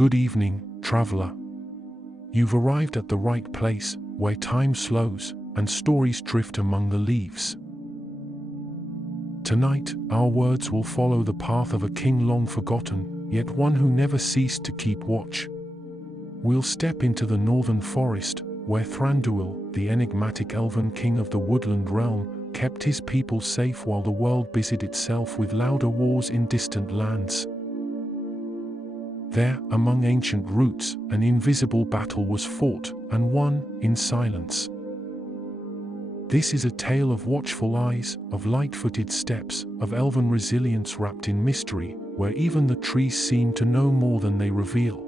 Good evening, traveler. You've arrived at the right place, where time slows and stories drift among the leaves. Tonight, our words will follow the path of a king long forgotten, yet one who never ceased to keep watch. We'll step into the northern forest, where Thranduil, the enigmatic elven king of the woodland realm, kept his people safe while the world busied itself with louder wars in distant lands. There, among ancient roots, an invisible battle was fought, and won, in silence. This is a tale of watchful eyes, of light-footed steps, of elven resilience wrapped in mystery, where even the trees seem to know more than they reveal.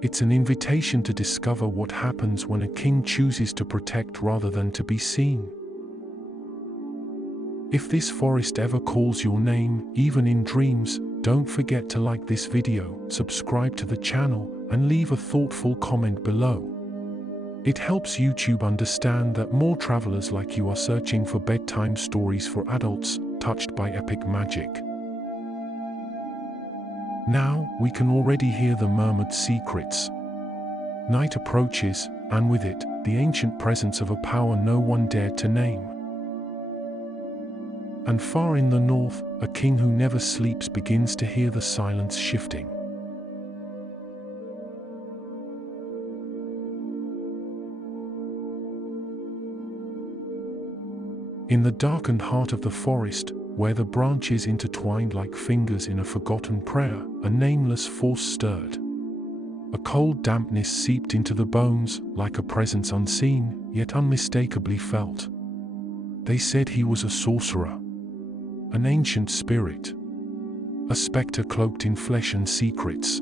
It's an invitation to discover what happens when a king chooses to protect rather than to be seen. If this forest ever calls your name, even in dreams, don't forget to like this video, subscribe to the channel, and leave a thoughtful comment below. It helps YouTube understand that more travelers like you are searching for bedtime stories for adults, touched by epic magic. Now, we can already hear the murmured secrets. Night approaches, and with it, the ancient presence of a power no one dared to name. And far in the north, a king who never sleeps begins to hear the silence shifting. In the darkened heart of the forest, where the branches intertwined like fingers in a forgotten prayer, a nameless force stirred. A cold dampness seeped into the bones, like a presence unseen, yet unmistakably felt. They said he was a sorcerer, an ancient spirit, a spectre cloaked in flesh and secrets.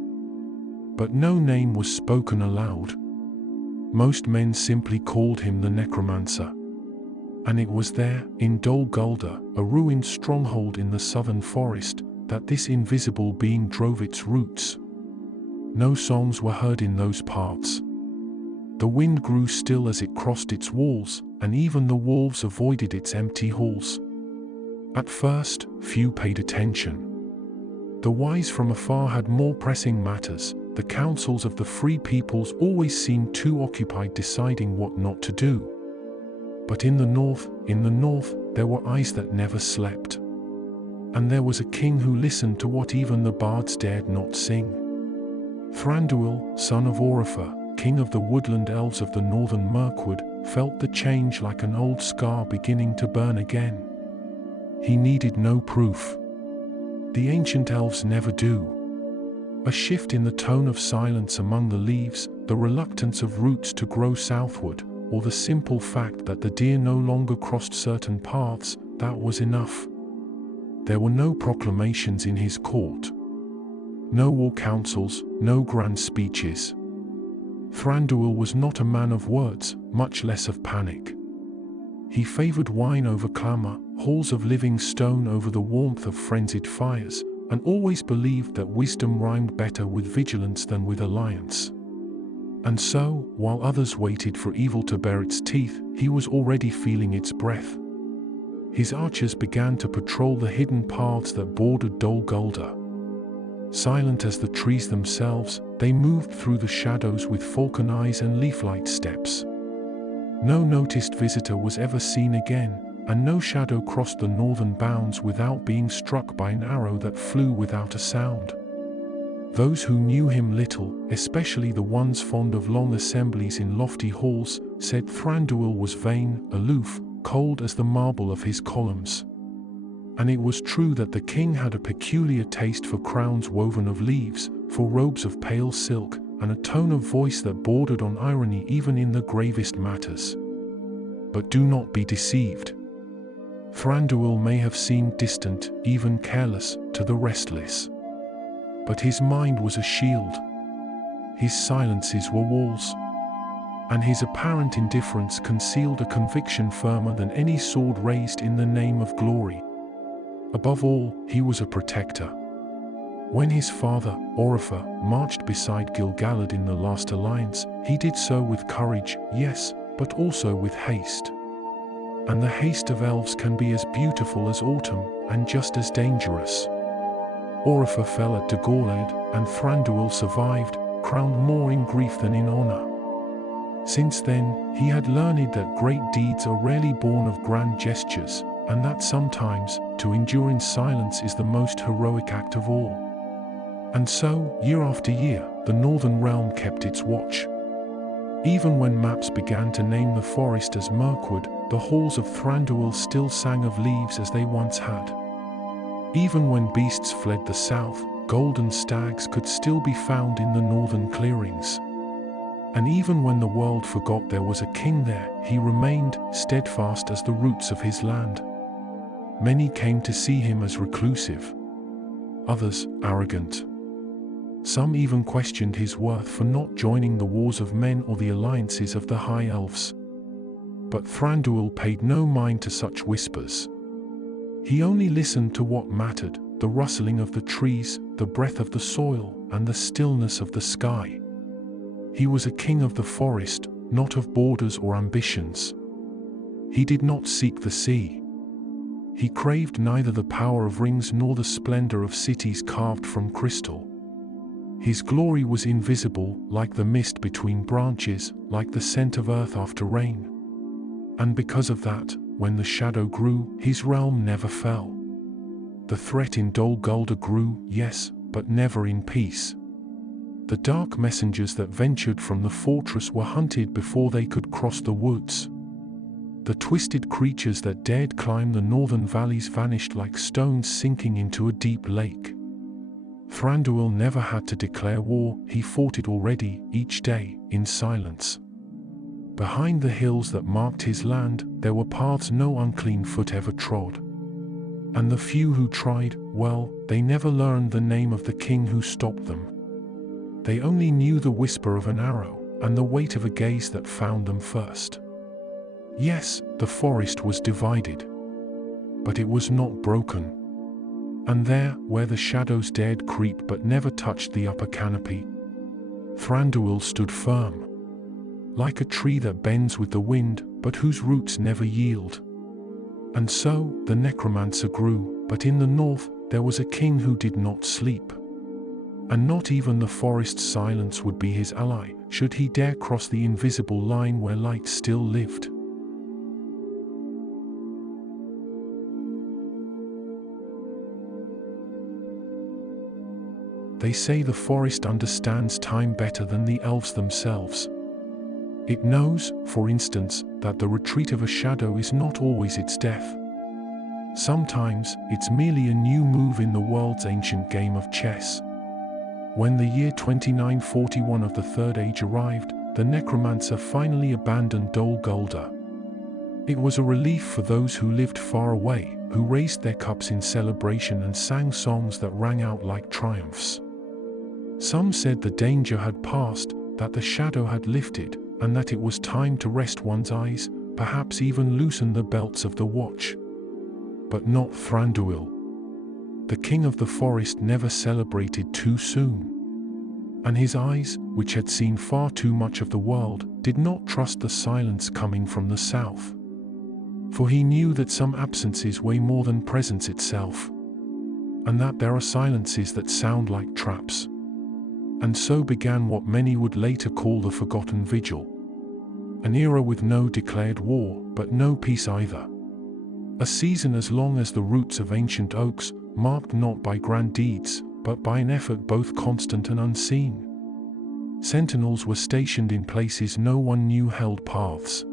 But no name was spoken aloud. Most men simply called him the Necromancer. And it was there, in Dol Guldur, a ruined stronghold in the southern forest, that this invisible being drove its roots. No songs were heard in those parts. The wind grew still as it crossed its walls, and even the wolves avoided its empty halls. At first, few paid attention. The wise from afar had more pressing matters. The councils of the free peoples always seemed too occupied deciding what not to do. But in the north, there were eyes that never slept. And there was a king who listened to what even the bards dared not sing. Thranduil, son of Orifer, king of the woodland elves of the northern Mirkwood, felt the change like an old scar beginning to burn again. He needed no proof. The ancient elves never do. A shift in the tone of silence among the leaves, the reluctance of roots to grow southward, or the simple fact that the deer no longer crossed certain paths, that was enough. There were no proclamations in his court. No war councils, no grand speeches. Thranduil was not a man of words, much less of panic. He favored wine over clamor, halls of living stone over the warmth of frenzied fires, and always believed that wisdom rhymed better with vigilance than with alliance. And so, while others waited for evil to bare its teeth, he was already feeling its breath. His archers began to patrol the hidden paths that bordered Dol Guldur. Silent as the trees themselves, they moved through the shadows with falcon eyes and leaf-light steps. No noticed visitor was ever seen again, and no shadow crossed the northern bounds without being struck by an arrow that flew without a sound. Those who knew him little, especially the ones fond of long assemblies in lofty halls, said Thranduil was vain, aloof, cold as the marble of his columns. And it was true that the king had a peculiar taste for crowns woven of leaves, for robes of pale silk, and a tone of voice that bordered on irony even in the gravest matters. But do not be deceived. Thranduil may have seemed distant, even careless, to the restless. But his mind was a shield. His silences were walls. And his apparent indifference concealed a conviction firmer than any sword raised in the name of glory. Above all, he was a protector. When his father, Orifer, marched beside Gil-galad in the last alliance, he did so with courage, yes, but also with haste. And the haste of elves can be as beautiful as autumn, and just as dangerous. Orifer fell at Dagorled, and Thranduil survived, crowned more in grief than in honor. Since then, he had learned that great deeds are rarely born of grand gestures, and that sometimes, to endure in silence is the most heroic act of all. And so, year after year, the Northern Realm kept its watch. Even when maps began to name the forest as Mirkwood, the halls of Thranduil still sang of leaves as they once had. Even when beasts fled the south, golden stags could still be found in the northern clearings. And even when the world forgot there was a king there, he remained steadfast as the roots of his land. Many came to see him as reclusive, others arrogant. Some even questioned his worth for not joining the wars of men or the alliances of the high elves. But Thranduil paid no mind to such whispers. He only listened to what mattered, the rustling of the trees, the breath of the soil, and the stillness of the sky. He was a king of the forest, not of borders or ambitions. He did not seek the sea. He craved neither the power of rings nor the splendor of cities carved from crystal. His glory was invisible, like the mist between branches, like the scent of earth after rain. And because of that, when the shadow grew, his realm never fell. The threat in Dol Guldur grew, yes, but never in peace. The dark messengers that ventured from the fortress were hunted before they could cross the woods. The twisted creatures that dared climb the northern valleys vanished like stones sinking into a deep lake. Thranduil never had to declare war, he fought it already, each day, in silence. Behind the hills that marked his land, there were paths no unclean foot ever trod. And the few who tried, well, they never learned the name of the king who stopped them. They only knew the whisper of an arrow, and the weight of a gaze that found them first. Yes, the forest was divided. But it was not broken. And there, where the shadows dared creep but never touched the upper canopy, Thranduil stood firm. Like a tree that bends with the wind, but whose roots never yield. And so, the Necromancer grew, but in the north, there was a king who did not sleep. And not even the forest's silence would be his ally, should he dare cross the invisible line where light still lived. They say the forest understands time better than the elves themselves. It knows, for instance, that the retreat of a shadow is not always its death. Sometimes, it's merely a new move in the world's ancient game of chess. When the year 2941 of the Third Age arrived, the Necromancer finally abandoned Dol Guldur. It was a relief for those who lived far away, who raised their cups in celebration and sang songs that rang out like triumphs. Some said the danger had passed, that the shadow had lifted, and that it was time to rest one's eyes, perhaps even loosen the belts of the watch. But not Thranduil. The king of the forest never celebrated too soon. And his eyes, which had seen far too much of the world, did not trust the silence coming from the south. For he knew that some absences weigh more than presence itself. And that there are silences that sound like traps. And so began what many would later call the Forgotten Vigil. An era with no declared war, but no peace either. A season as long as the roots of ancient oaks, marked not by grand deeds, but by an effort both constant and unseen. Sentinels were stationed in places no one knew held paths.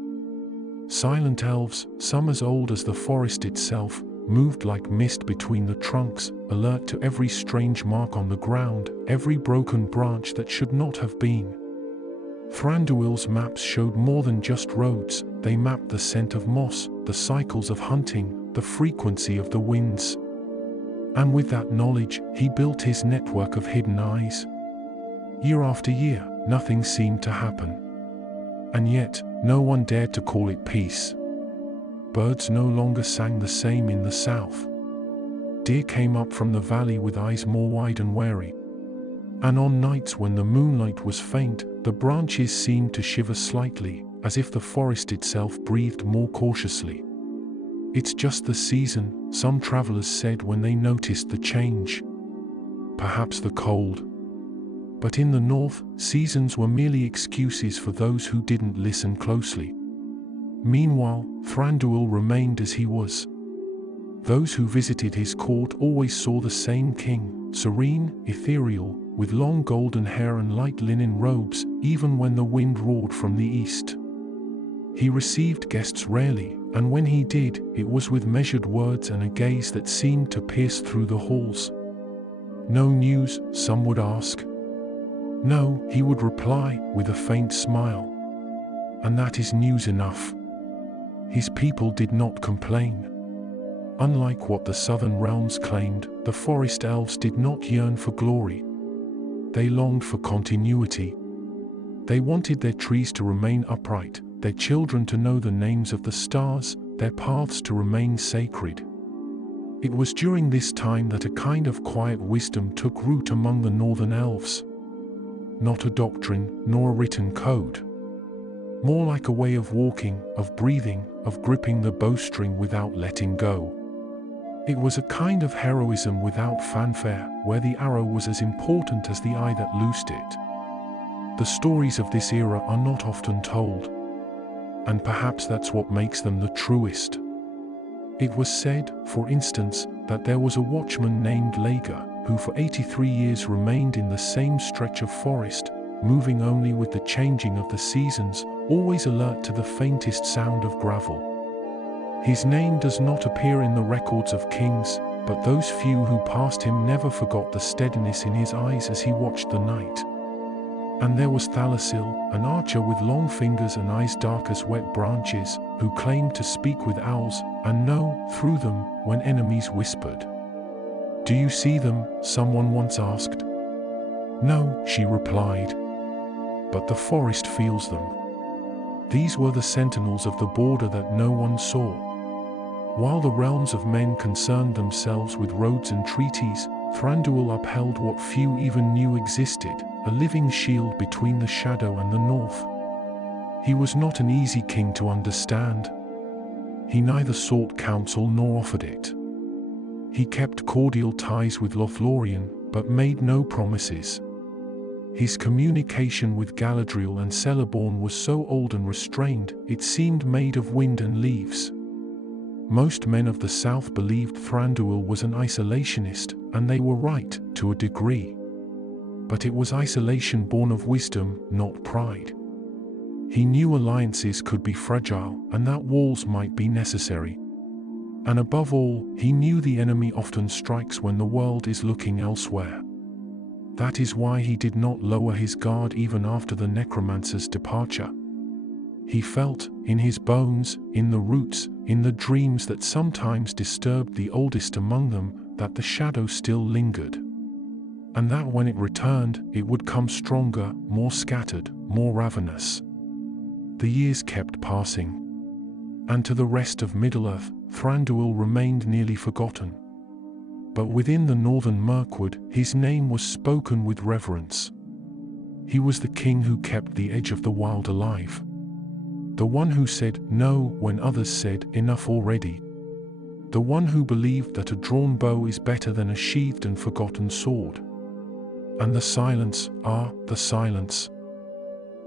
Silent elves, some as old as the forest itself, moved like mist between the trunks, alert to every strange mark on the ground, every broken branch that should not have been. Thranduil's maps showed more than just roads, they mapped the scent of moss, the cycles of hunting, the frequency of the winds. And with that knowledge, he built his network of hidden eyes. Year after year, nothing seemed to happen. And yet, no one dared to call it peace. Birds no longer sang the same in the south. Deer came up from the valley with eyes more wide and wary. And on nights when the moonlight was faint, the branches seemed to shiver slightly, as if the forest itself breathed more cautiously. It's just the season, some travelers said when they noticed the change. perhaps the cold. But in the north, seasons were merely excuses for those who didn't listen closely. Meanwhile, Thranduil remained as he was. Those who visited his court always saw the same king, serene, ethereal, with long golden hair and light linen robes, even when the wind roared from the east. He received guests rarely, and when he did, it was with measured words and a gaze that seemed to pierce through the halls. "No news?" some would ask. "No," he would reply, with a faint smile. "And that is news enough." His people did not complain. Unlike what the southern realms claimed, the forest elves did not yearn for glory. They longed for continuity. They wanted their trees to remain upright, their children to know the names of the stars, their paths to remain sacred. It was during this time that a kind of quiet wisdom took root among the northern elves. Not a doctrine, nor a written code. More like a way of walking, of breathing, of gripping the bowstring without letting go. It was a kind of heroism without fanfare, where the arrow was as important as the eye that loosed it. The stories of this era are not often told. And perhaps that's what makes them the truest. It was said, for instance, that there was a watchman named Lager, who for 83 years remained in the same stretch of forest, moving only with the changing of the seasons, always alert to the faintest sound of gravel. His name does not appear in the records of kings, but those few who passed him never forgot the steadiness in his eyes as he watched the night. And there was Thranduil, an archer with long fingers and eyes dark as wet branches, who claimed to speak with owls, and know, through them, when enemies whispered. "Do you see them?" someone once asked. "No," she replied. "But the forest feels them." These were the sentinels of the border that no one saw. While the realms of men concerned themselves with roads and treaties, Thranduil upheld what few even knew existed, a living shield between the shadow and the north. He was not an easy king to understand. He neither sought counsel nor offered it. He kept cordial ties with Lothlorien, but made no promises. His communication with Galadriel and Celeborn was so old and restrained, it seemed made of wind and leaves. Most men of the south believed Thranduil was an isolationist, and they were right, to a degree. But it was isolation born of wisdom, not pride. He knew alliances could be fragile, and that walls might be necessary. And above all, he knew the enemy often strikes when the world is looking elsewhere. That is why he did not lower his guard even after the Necromancer's departure. He felt, in his bones, in the roots, in the dreams that sometimes disturbed the oldest among them, that the shadow still lingered. And that when it returned, it would come stronger, more scattered, more ravenous. The years kept passing. And to the rest of Middle-earth, Thranduil remained nearly forgotten. But within the northern Mirkwood, his name was spoken with reverence. He was the king who kept the edge of the wild alive. The one who said no when others said enough already. The one who believed that a drawn bow is better than a sheathed and forgotten sword. And the silence, the silence.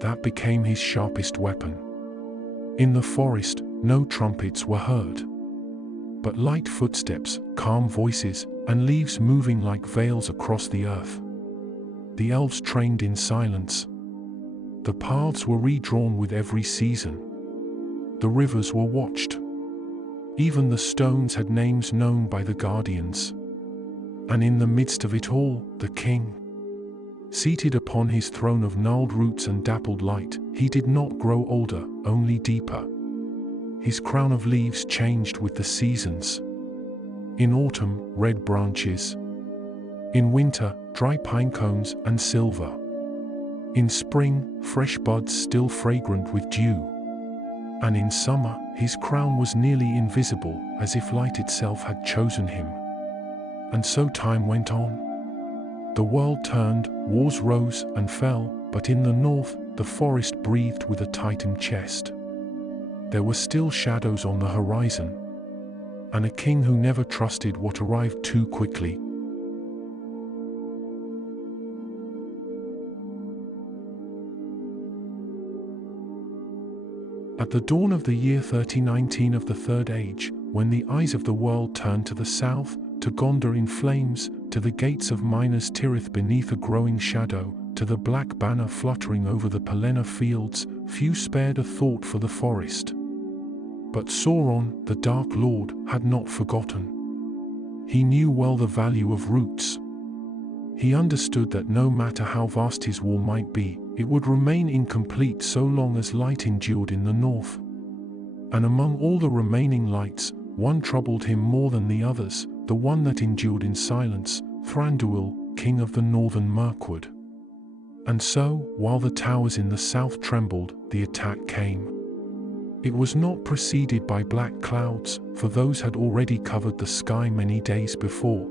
That became his sharpest weapon. In the forest, no trumpets were heard. But light footsteps, calm voices, and leaves moving like veils across the earth. The elves trained in silence. The paths were redrawn with every season. The rivers were watched. Even the stones had names known by the guardians. And in the midst of it all, the king. Seated upon his throne of gnarled roots and dappled light, he did not grow older, only deeper. His crown of leaves changed with the seasons. In autumn, red branches. In winter, dry pine cones and silver. In spring, fresh buds still fragrant with dew. And in summer, his crown was nearly invisible, as if light itself had chosen him. And so time went on. The world turned, wars rose and fell, but in the north, the forest breathed with a tightened chest. There were still shadows on the horizon. And a king who never trusted what arrived too quickly. At the dawn of the year 3019 of the Third Age, when the eyes of the world turned to the south, to Gondor in flames, to the gates of Minas Tirith beneath a growing shadow, to the black banner fluttering over the Pelennor fields, few spared a thought for the forest. But Sauron, the Dark Lord, had not forgotten. He knew well the value of roots. He understood that no matter how vast his wall might be, it would remain incomplete so long as light endured in the north. And among all the remaining lights, one troubled him more than the others, the one that endured in silence, Thranduil, king of the northern Mirkwood. And so, while the towers in the south trembled, the attack came. It was not preceded by black clouds, for those had already covered the sky many days before.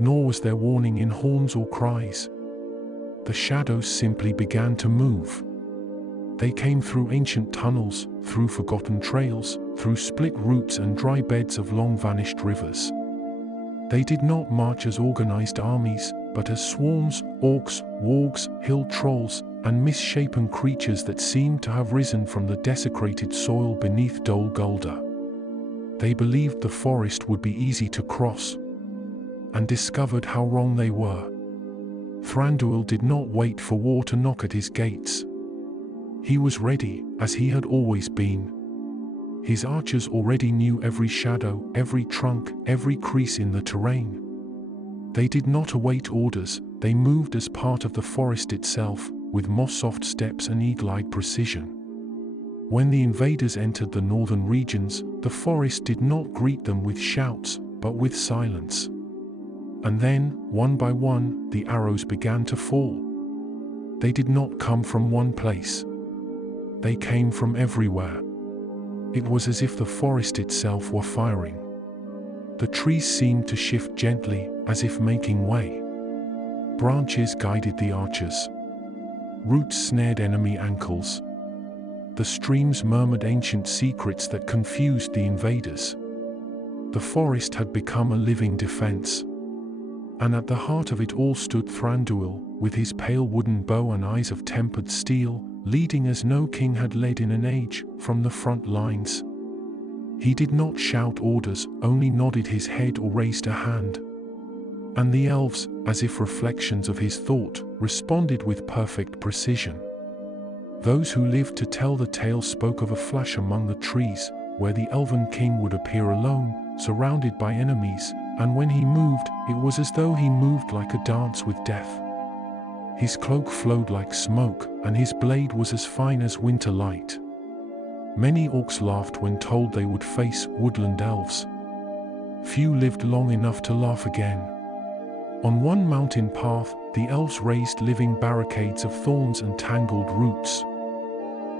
Nor was there warning in horns or cries. The shadows simply began to move. They came through ancient tunnels, through forgotten trails, through split roots and dry beds of long-vanished rivers. They did not march as organized armies, but as swarms, orcs, wargs, hill trolls, and misshapen creatures that seemed to have risen from the desecrated soil beneath Dol Guldur. They believed the forest would be easy to cross, and discovered how wrong they were. Thranduil did not wait for war to knock at his gates. He was ready, as he had always been. His archers already knew every shadow, every trunk, every crease in the terrain. They did not await orders, they moved as part of the forest itself, with moss-soft steps and eagle-eyed precision. When the invaders entered the northern regions, the forest did not greet them with shouts, but with silence. And then, one by one, the arrows began to fall. They did not come from one place. They came from everywhere. It was as if the forest itself were firing. The trees seemed to shift gently, as if making way. Branches guided the archers. Roots snared enemy ankles. The streams murmured ancient secrets that confused the invaders. The forest had become a living defense. And at the heart of it all stood Thranduil, with his pale wooden bow and eyes of tempered steel, leading as no king had led in an age, from the front lines. He did not shout orders, only nodded his head or raised a hand. And the elves, as if reflections of his thought, responded with perfect precision. Those who lived to tell the tale spoke of a flash among the trees, where the elven king would appear alone, surrounded by enemies, and when he moved, it was as though he moved like a dance with death. His cloak flowed like smoke, and his blade was as fine as winter light. Many orcs laughed when told they would face woodland elves. Few lived long enough to laugh again. On one mountain path, the elves raised living barricades of thorns and tangled roots.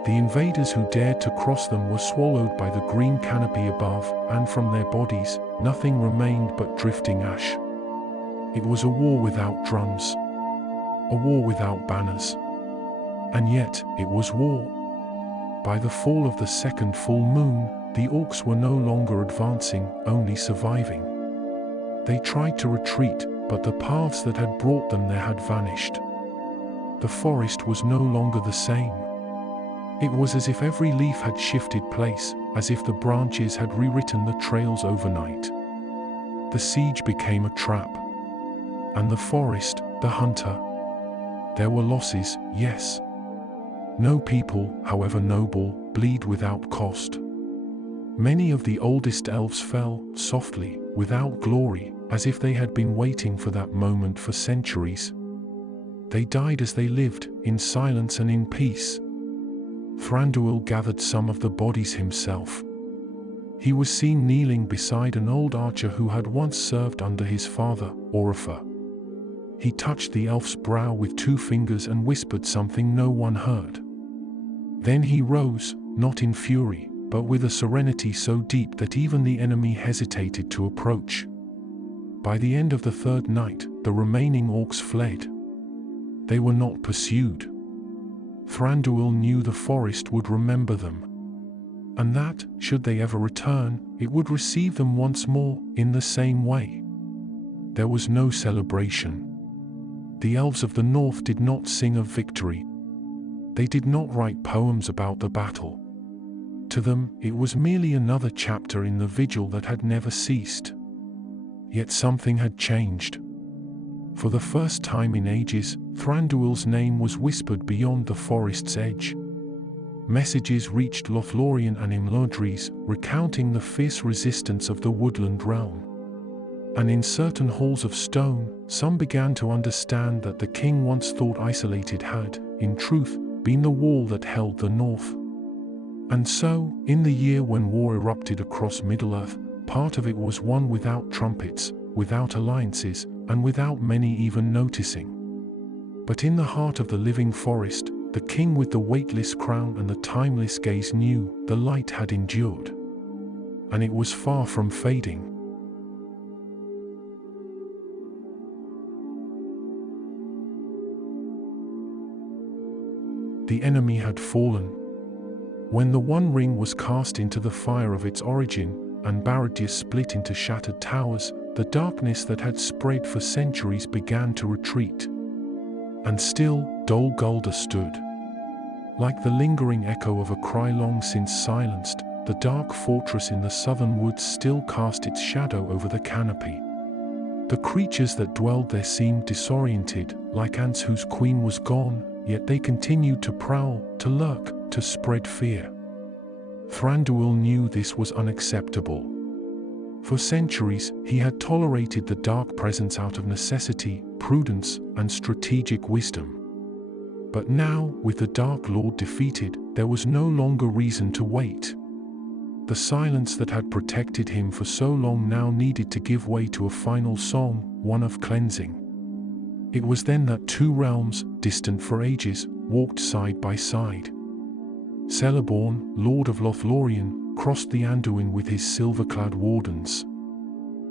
The invaders who dared to cross them were swallowed by the green canopy above, and from their bodies, nothing remained but drifting ash. It was a war without drums. A war without banners. And yet, it was war. By the fall of the second full moon, the orcs were no longer advancing, only surviving. They tried to retreat, but the paths that had brought them there had vanished. The forest was no longer the same. It was as if every leaf had shifted place, as if the branches had rewritten the trails overnight. The siege became a trap. And the forest, the hunter. There were losses, yes. No people, however noble, bleed without cost. Many of the oldest elves fell, softly, without glory, as if they had been waiting for that moment for centuries. They died as they lived, in silence and in peace. Thranduil gathered some of the bodies himself. He was seen kneeling beside an old archer who had once served under his father, Orifer. He touched the elf's brow with 2 fingers and whispered something no one heard. Then he rose, not in fury, but with a serenity so deep that even the enemy hesitated to approach. By the end of the 3rd night, the remaining orcs fled. They were not pursued. Thranduil knew the forest would remember them. And that, should they ever return, it would receive them once more, in the same way. There was no celebration. The elves of the north did not sing of victory. They did not write poems about the battle. To them, it was merely another chapter in the vigil that had never ceased. Yet something had changed. For the first time in ages, Thranduil's name was whispered beyond the forest's edge. Messages reached Lothlorien and Imladris, recounting the fierce resistance of the woodland realm. And in certain halls of stone, some began to understand that the king once thought isolated had, in truth, been the wall that held the north. And so, in the year when war erupted across Middle-earth, part of it was won without trumpets, without alliances, and without many even noticing. But in the heart of the living forest, the king with the weightless crown and the timeless gaze knew the light had endured. And it was far from fading. The enemy had fallen. When the One Ring was cast into the fire of its origin, and Barad-dûr split into shattered towers, the darkness that had spread for centuries began to retreat. And still, Dol Guldur stood. Like the lingering echo of a cry long since silenced, the dark fortress in the southern woods still cast its shadow over the canopy. The creatures that dwelled there seemed disoriented, like ants whose queen was gone, yet they continued to prowl, to lurk, to spread fear. Thranduil knew this was unacceptable. For centuries, he had tolerated the dark presence out of necessity, prudence, and strategic wisdom. But now, with the Dark Lord defeated, there was no longer reason to wait. The silence that had protected him for so long now needed to give way to a final song, one of cleansing. It was then that two realms, distant for ages, walked side by side. Celeborn, Lord of Lothlorien, crossed the Anduin with his silver-clad wardens.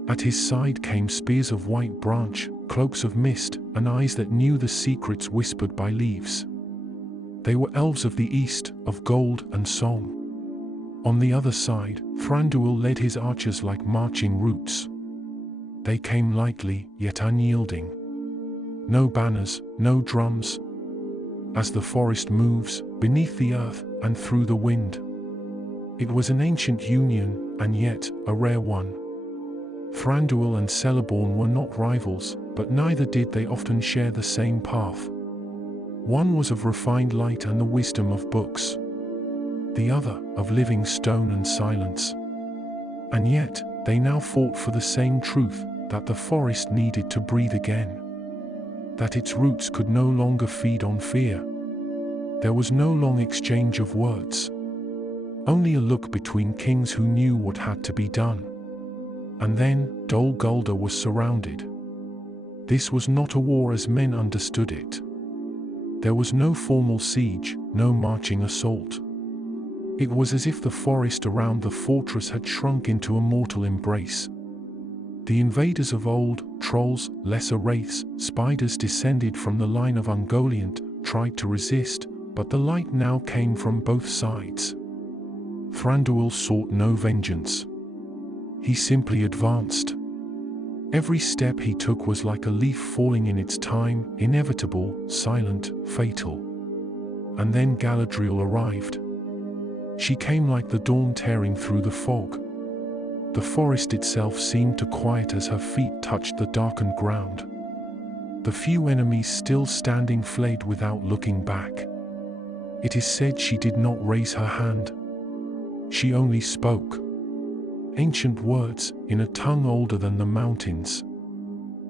At his side came spears of white branch, cloaks of mist, and eyes that knew the secrets whispered by leaves. They were elves of the east, of gold and song. On the other side, Thranduil led his archers like marching roots. They came lightly, yet unyielding. No banners, no drums. As the forest moves, beneath the earth, and through the wind. It was an ancient union, and yet, a rare one. Thranduil and Celeborn were not rivals, but neither did they often share the same path. One was of refined light and the wisdom of books. The other, of living stone and silence. And yet, they now fought for the same truth, that the forest needed to breathe again. That its roots could no longer feed on fear. There was no long exchange of words. Only a look between kings who knew what had to be done. And then, Dol Guldur was surrounded. This was not a war as men understood it. There was no formal siege, no marching assault. It was as if the forest around the fortress had shrunk into a mortal embrace. The invaders of old, trolls, lesser wraiths, spiders descended from the line of Ungoliant, tried to resist, but the light now came from both sides. Thranduil sought no vengeance. He simply advanced. Every step he took was like a leaf falling in its time, inevitable, silent, fatal. And then Galadriel arrived. She came like the dawn tearing through the fog. The forest itself seemed to quiet as her feet touched the darkened ground. The few enemies still standing fled without looking back. It is said she did not raise her hand. She only spoke. Ancient words, in a tongue older than the mountains.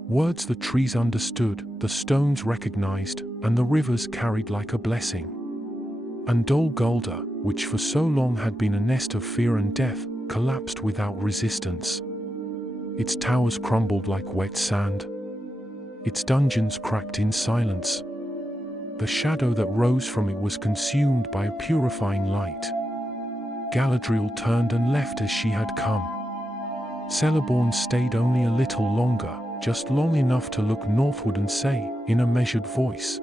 Words the trees understood, the stones recognized, and the rivers carried like a blessing. And Dol Guldur, which for so long had been a nest of fear and death, collapsed without resistance. Its towers crumbled like wet sand. Its dungeons cracked in silence. The shadow that rose from it was consumed by a purifying light. Galadriel turned and left as she had come. Celeborn stayed only a little longer, just long enough to look northward and say, in a measured voice,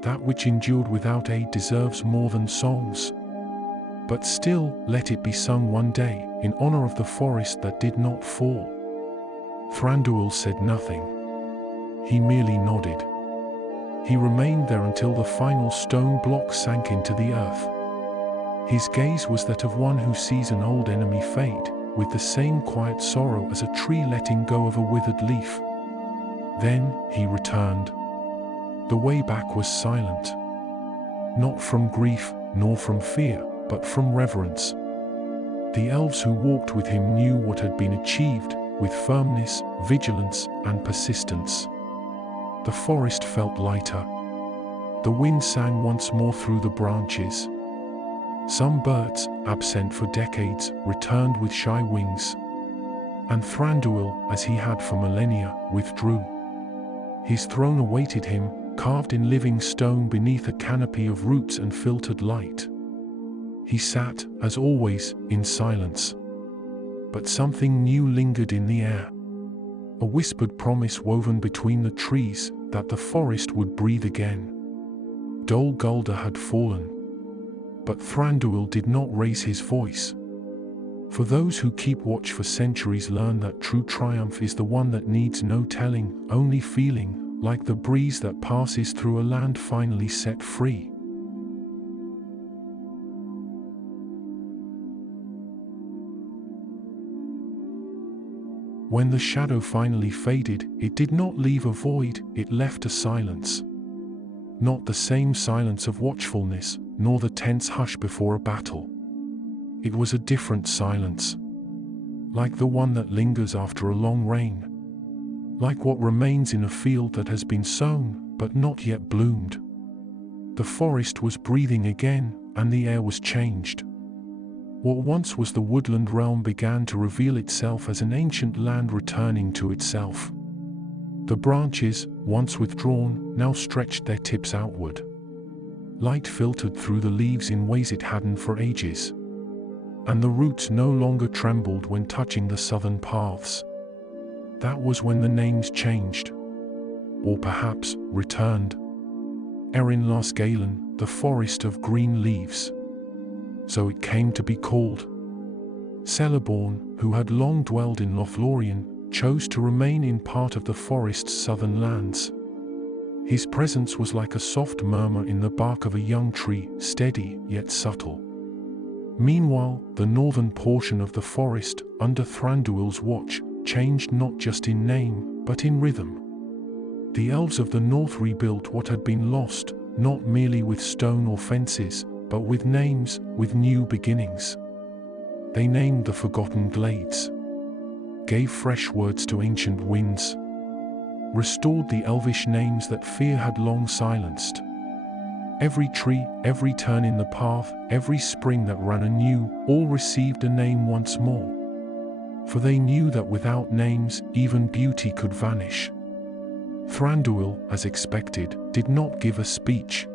"That which endured without aid deserves more than songs. But still, let it be sung one day, in honor of the forest that did not fall." Thranduil said nothing. He merely nodded. He remained there until the final stone block sank into the earth. His gaze was that of one who sees an old enemy fade, with the same quiet sorrow as a tree letting go of a withered leaf. Then he returned. The way back was silent. Not from grief, nor from fear, but from reverence. The elves who walked with him knew what had been achieved, with firmness, vigilance, and persistence. The forest felt lighter. The wind sang once more through the branches. Some birds, absent for decades, returned with shy wings. And Thranduil, as he had for millennia, withdrew. His throne awaited him, carved in living stone beneath a canopy of roots and filtered light. He sat, as always, in silence. But something new lingered in the air. A whispered promise woven between the trees that the forest would breathe again. Dol Guldur had fallen. But Thranduil did not raise his voice. For those who keep watch for centuries learn that true triumph is the one that needs no telling, only feeling, like the breeze that passes through a land finally set free. When the shadow finally faded, it did not leave a void, it left a silence. Not the same silence of watchfulness, nor the tense hush before a battle. It was a different silence. Like the one that lingers after a long rain. Like what remains in a field that has been sown, but not yet bloomed. The forest was breathing again, and the air was changed. What once was the woodland realm began to reveal itself as an ancient land returning to itself. The branches, once withdrawn, now stretched their tips outward. Light filtered through the leaves in ways it hadn't for ages. And the roots no longer trembled when touching the southern paths. That was when the names changed. Or perhaps, returned. Erin Las Galen, the forest of green leaves. So it came to be called. Celeborn, who had long dwelled in Lothlorien, chose to remain in part of the forest's southern lands. His presence was like a soft murmur in the bark of a young tree, steady yet subtle. Meanwhile, the northern portion of the forest, under Thranduil's watch, changed not just in name, but in rhythm. The elves of the north rebuilt what had been lost, not merely with stone or fences, but with names, with new beginnings. They named the forgotten glades, gave fresh words to ancient winds, restored the elvish names that fear had long silenced. Every tree, every turn in the path, every spring that ran anew, all received a name once more. For they knew that without names, even beauty could vanish. Thranduil, as expected, did not give a speech.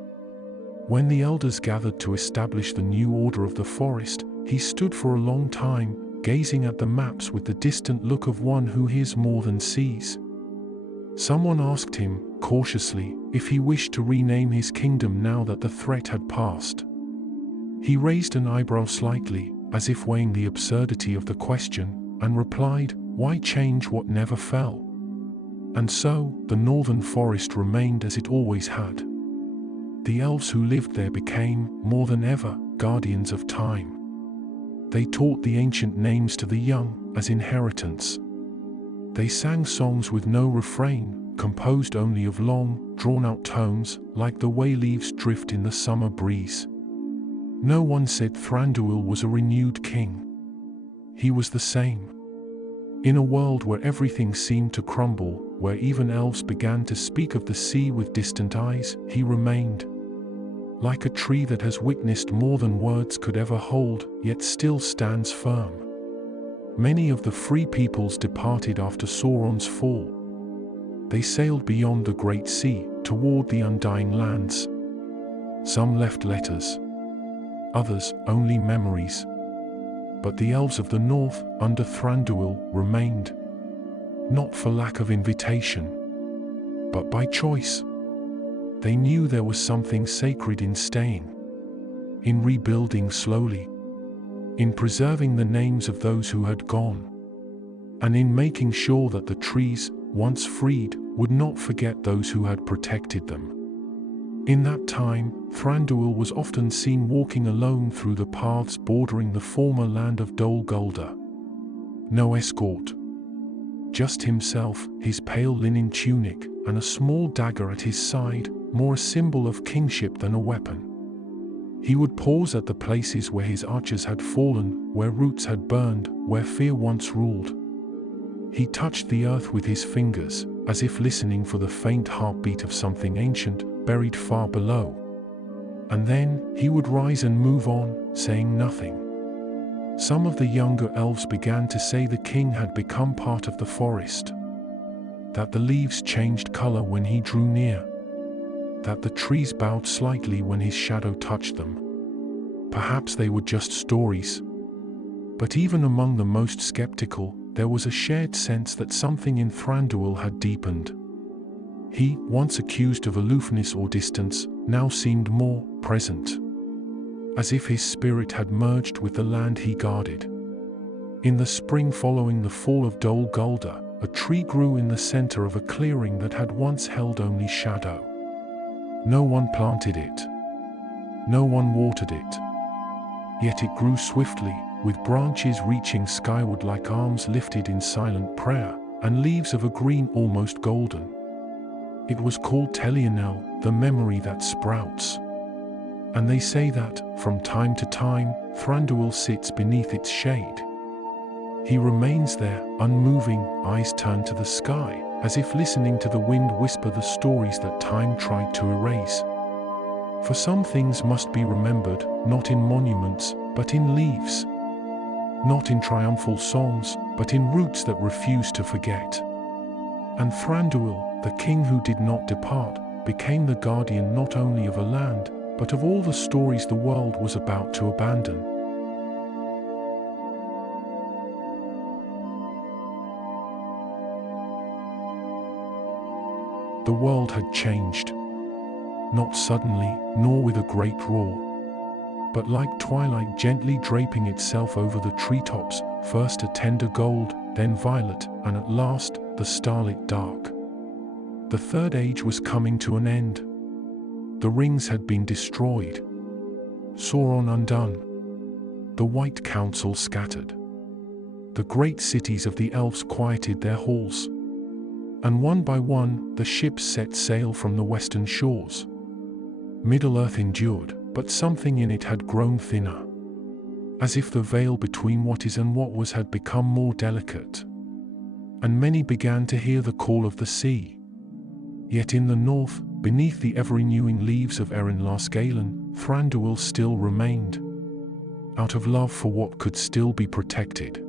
When the elders gathered to establish the new order of the forest, he stood for a long time, gazing at the maps with the distant look of one who hears more than sees. Someone asked him, cautiously, if he wished to rename his kingdom now that the threat had passed. He raised an eyebrow slightly, as if weighing the absurdity of the question, and replied, "Why change what never fell?" And so, the northern forest remained as it always had. The elves who lived there became, more than ever, guardians of time. They taught the ancient names to the young, as inheritance. They sang songs with no refrain, composed only of long, drawn-out tones, like the way leaves drift in the summer breeze. No one said Thranduil was a renewed king. He was the same. In a world where everything seemed to crumble, where even elves began to speak of the sea with distant eyes, he remained. Like a tree that has witnessed more than words could ever hold, yet still stands firm. Many of the free peoples departed after Sauron's fall. They sailed beyond the great sea, toward the undying lands. Some left letters. Others, only memories. But the elves of the north, under Thranduil, remained. Not for lack of invitation, but by choice. They knew there was something sacred in staying, in rebuilding slowly, in preserving the names of those who had gone, and in making sure that the trees, once freed, would not forget those who had protected them. In that time, Thranduil was often seen walking alone through the paths bordering the former land of Dol Guldur. No escort. Just himself, his pale linen tunic, and a small dagger at his side, more a symbol of kingship than a weapon. He would pause at the places where his archers had fallen, where roots had burned, where fear once ruled. He touched the earth with his fingers, as if listening for the faint heartbeat of something ancient, buried far below. And then, he would rise and move on, saying nothing. Some of the younger elves began to say the king had become part of the forest. That the leaves changed color when he drew near. That the trees bowed slightly when his shadow touched them. Perhaps they were just stories. But even among the most skeptical, there was a shared sense that something in Thranduil had deepened. He, once accused of aloofness or distance, now seemed more present. As if his spirit had merged with the land he guarded. In the spring following the fall of Dol Guldur, a tree grew in the center of a clearing that had once held only shadow. No one planted it. No one watered it. Yet it grew swiftly, with branches reaching skyward like arms lifted in silent prayer, and leaves of a green almost golden. It was called Telionel, the memory that sprouts. And they say that, from time to time, Thranduil sits beneath its shade. He remains there, unmoving, eyes turned to the sky, as if listening to the wind whisper the stories that time tried to erase. For some things must be remembered, not in monuments, but in leaves. Not in triumphal songs, but in roots that refuse to forget. And Thranduil, the king who did not depart, became the guardian not only of a land, but of all the stories the world was about to abandon. The world had changed. Not suddenly, nor with a great roar. But like twilight gently draping itself over the treetops, first a tender gold, then violet, and at last, the starlit dark. The third age was coming to an end. The rings had been destroyed. Sauron undone. The White Council scattered. The great cities of the elves quieted their halls. And one by one, the ships set sail from the western shores. Middle-earth endured, but something in it had grown thinner. As if the veil between what is and what was had become more delicate. And many began to hear the call of the sea. Yet in the north, beneath the ever-renewing leaves of Erin Lasgalen, Thranduil still remained. Out of love for what could still be protected.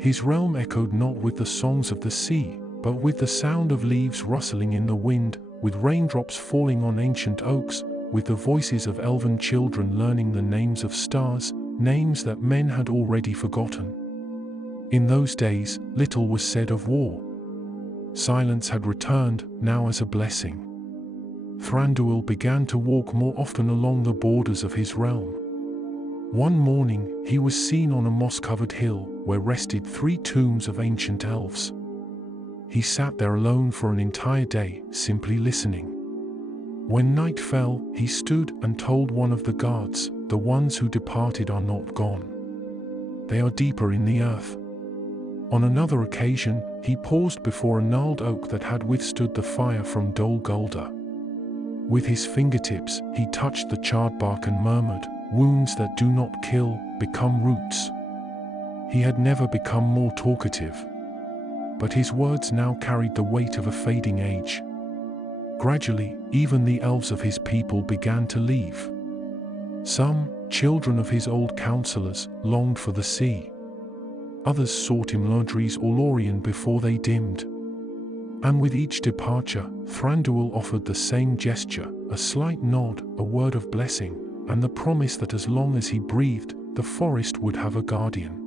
His realm echoed not with the songs of the sea, but with the sound of leaves rustling in the wind, with raindrops falling on ancient oaks, with the voices of elven children learning the names of stars, names that men had already forgotten. In those days, little was said of war. Silence had returned, now as a blessing. Thranduil began to walk more often along the borders of his realm. One morning, he was seen on a moss-covered hill, where rested 3 tombs of ancient elves. He sat there alone for an entire day, simply listening. When night fell, he stood and told one of the guards, "The ones who departed are not gone. They are deeper in the earth." On another occasion, he paused before a gnarled oak that had withstood the fire from Dol Guldur. With his fingertips, he touched the charred bark and murmured, "Wounds that do not kill, become roots." He had never become more talkative. But his words now carried the weight of a fading age. Gradually, even the elves of his people began to leave. Some, children of his old counselors, longed for the sea. Others sought Imladri's or Lorien before they dimmed. And with each departure, Thranduil offered the same gesture, a slight nod, a word of blessing, and the promise that as long as he breathed, the forest would have a guardian.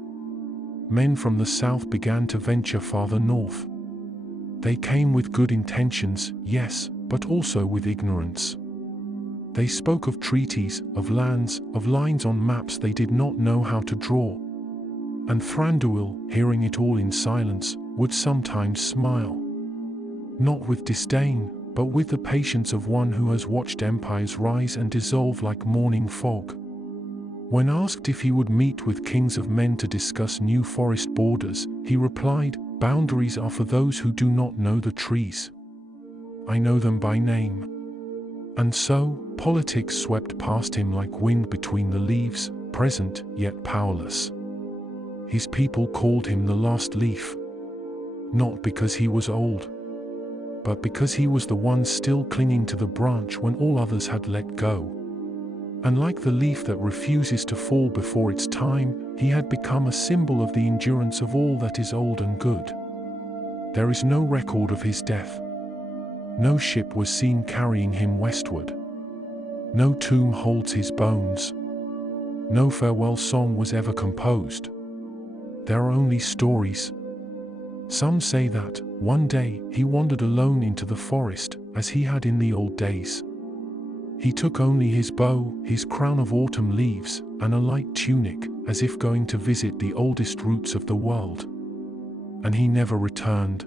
Men from the south began to venture farther north. They came with good intentions, yes, but also with ignorance. They spoke of treaties, of lands, of lines on maps they did not know how to draw. And Thranduil, hearing it all in silence, would sometimes smile. Not with disdain, but with the patience of one who has watched empires rise and dissolve like morning fog. When asked if he would meet with kings of men to discuss new forest borders, he replied, "Boundaries are for those who do not know the trees. I know them by name." And so, politics swept past him like wind between the leaves, present yet powerless. His people called him the last leaf. Not because he was old, but because he was the one still clinging to the branch when all others had let go. And like the leaf that refuses to fall before its time, he had become a symbol of the endurance of all that is old and good. There is no record of his death. No ship was seen carrying him westward. No tomb holds his bones. No farewell song was ever composed. There are only stories. Some say that, one day, he wandered alone into the forest, as he had in the old days. He took only his bow, his crown of autumn leaves, and a light tunic, as if going to visit the oldest roots of the world. And he never returned.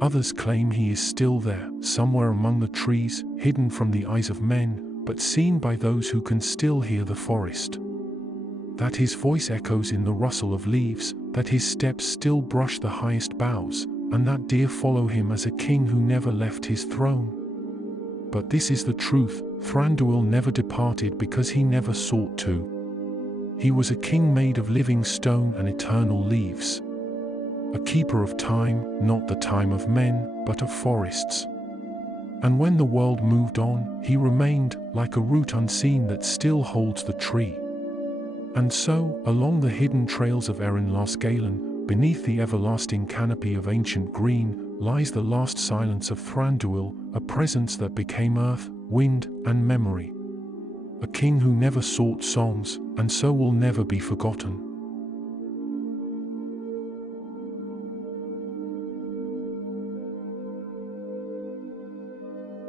Others claim he is still there, somewhere among the trees, hidden from the eyes of men, but seen by those who can still hear the forest. That his voice echoes in the rustle of leaves, that his steps still brush the highest boughs, and that deer follow him as a king who never left his throne. But this is the truth: Thranduil never departed because he never sought to. He was a king made of living stone and eternal leaves. A keeper of time, not the time of men, but of forests. And when the world moved on, he remained, like a root unseen that still holds the tree. And so, along the hidden trails of Erin Lasgalen, beneath the everlasting canopy of ancient green, lies the last silence of Thranduil, a presence that became earth, wind, and memory. A king who never sought songs, and so will never be forgotten.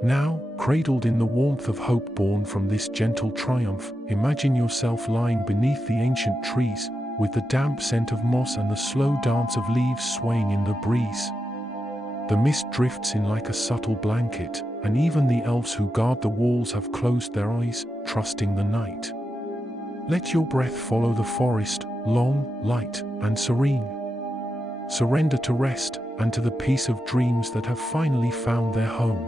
Now, cradled in the warmth of hope born from this gentle triumph, imagine yourself lying beneath the ancient trees, with the damp scent of moss and the slow dance of leaves swaying in the breeze. The mist drifts in like a subtle blanket, and even the elves who guard the walls have closed their eyes, trusting the night. Let your breath follow the forest, long, light, and serene. Surrender to rest, and to the peace of dreams that have finally found their home.